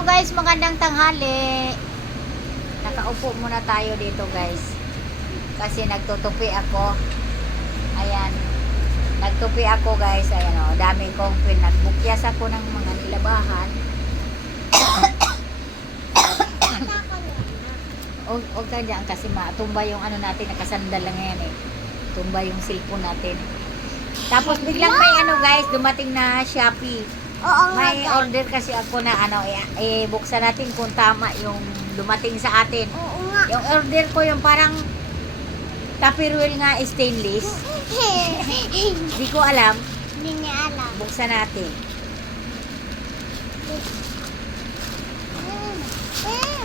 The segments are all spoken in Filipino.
Hello guys, magandang tanghali. Nakaupo muna tayo dito guys. Kasi nagtutupi ako. Ayan. Nagtupi ako guys. Ayan o, dami kong pinagbukyas ako ng mga nilabahan. Huwag ka dyan kasi matumba yung ano natin, nakasandal lang yan eh. Tumba yung cellphone natin. Tapos biglang may ano guys, dumating na Shopee. Oo nga, May guys. order kasi ako na ano, buksan natin kung tama yung dumating sa atin. Oo nga. Yung order ko yung parang Tupperware nga stainless. Hindi ko alam. Hindi niya alam. Buksan natin.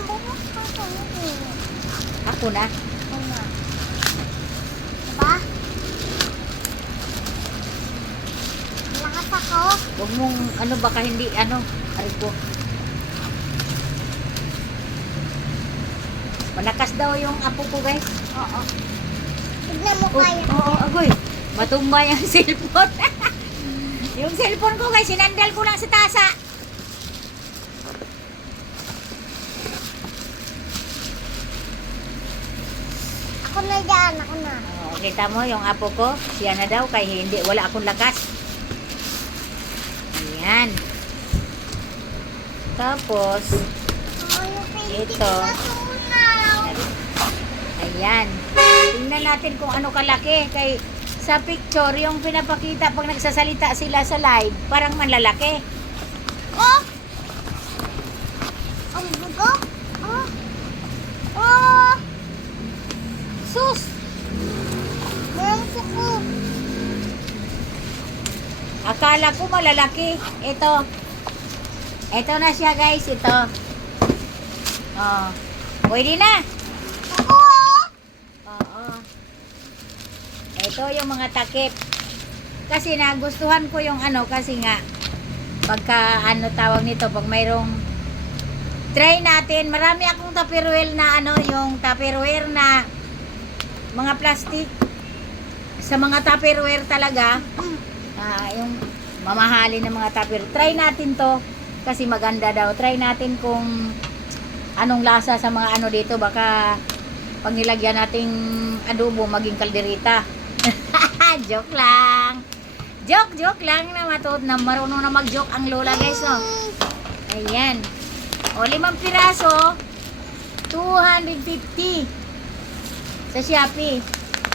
Bubuksan ko yun. Ako na. Oo nga. Diba? Lakas ako. Huwag mong ano baka hindi ano. Ari ko. Malakas daw yung apo ko guys. Oo. Tignan mo kaya. Oo, agoy. Matumba yung cellphone. Yung cellphone ko guys, sinandal ko lang sa tasa. Ako na dyan. Ako na. Oh, kita mo yung apo ko, siya na daw kay hindi wala akong lakas. Ayan. Tapos ito. Ayan. Tingnan natin kung ano kalaki kay sa picture yung pinapakita pag nagsasalita sila sa live, parang manlalaki. Oh! Ang bugo? Oh! Oh! Sus! Meron kuko. Akala ko malalaki. Ito. Ito na siya guys, ito. Oh. Pwede na. Kuko! Oo. Ito yung mga takip. Kasi nagustuhan ko yung ano kasi nga pagka ano tawag nito pag mayroong try natin. Marami akong Tupperware na ano yung Tupperware na mga plastic sa mga Tupperware talaga. Yung mamahalin ng mga Tupperware. Try natin to kasi maganda daw. Try natin kung anong lasa sa mga ano dito. Baka pag nilagyan nating adobo maging kalderita. Joke lang. Joke lang na na marunong na mag-joke ang lola guys, no? Ayan. O, 5 piraso, 250 sa Shopee.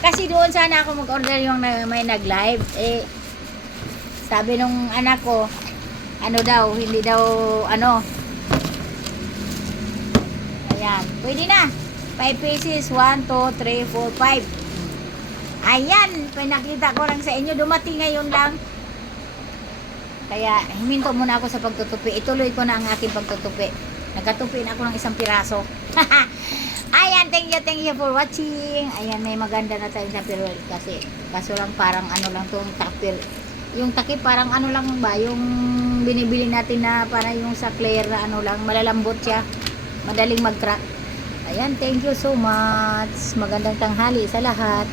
Kasi doon sana ako mag-order yung may nag-live. Sabi nung anak ko, ano daw, hindi daw, ano. Ayan. Pwede na. 5 pieces, 1, 2, 3, 4, 5. Ayan, pinakita ko lang sa inyo. Dumating ngayon lang. Kaya, huminto muna ako sa pagtutupi. Ituloy ko na ang aking pagtutupi. Nagkatupi na ako ng 1 piraso. Ayan, thank you for watching. Ayan, may maganda na tayo sa Tupperware kasi. Kaso lang parang ano lang itong Tupperware. Yung takip parang ano lang ba, yung binibili natin na parang yung sa Claire na ano lang, malalambot siya. Madaling mag-crack. Ayan, thank you so much. Magandang tanghali sa lahat.